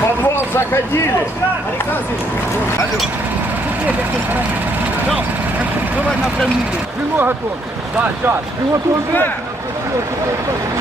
Подвал заходили. Давай напрямую. Вино готово. Да, сейчас. Крило готове.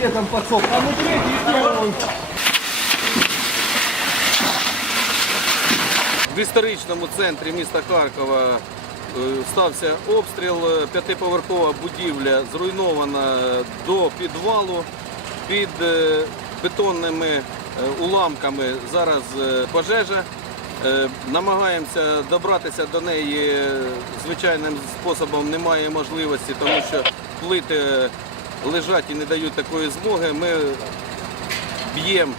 Где там подсоб? Там и третий, и. В історичному центрі міста Харкова е, стався обстріл. Е, П'ятиповерхова будівля зруйнована до підвалу. Під е, бетонними е, уламками зараз е, пожежа. Е, Намагаємося добратися до неї е, звичайним способом немає можливості, тому що плити лежать і не дають такої змоги. Ми б'ємо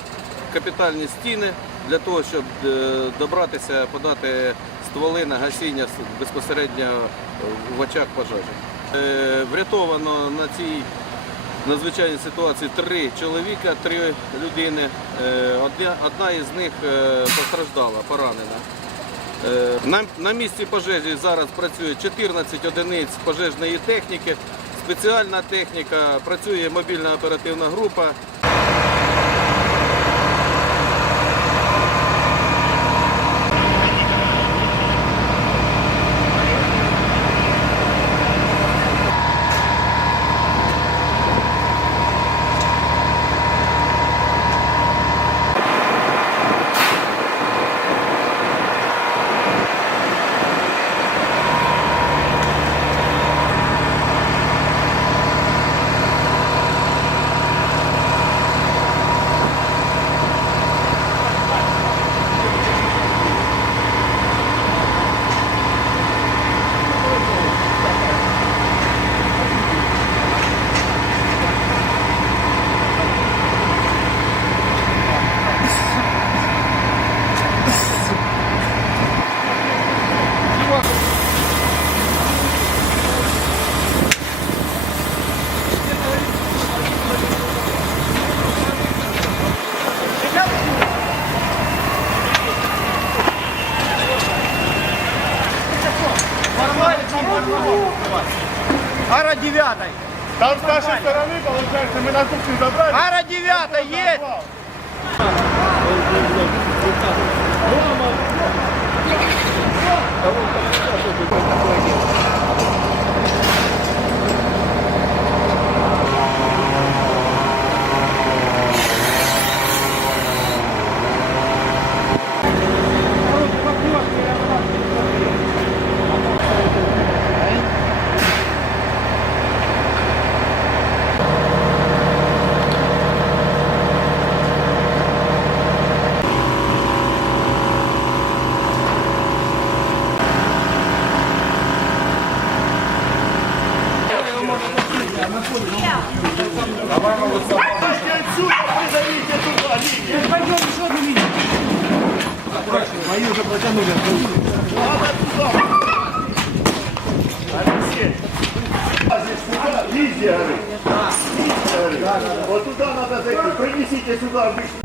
капітальні стіни для того, щоб е, добратися, подати стволи на гасіння безпосередньо в очах пожежі. Е, Врятовано на цій надзвичайній ситуації три чоловіка, три людини. Е, Одна, із них постраждала, поранена. На, на місці пожежі зараз працює 14 одиниць пожежної техніки, спеціальна техніка, працює мобільна оперативна група. Ара 9. Там с нашей стороны, получается, мы на кухне забрали. Ара 9 есть. Мои уже протянули. Алексей. Лизия, говорит. Вот туда надо зайти. Принесите сюда обычно.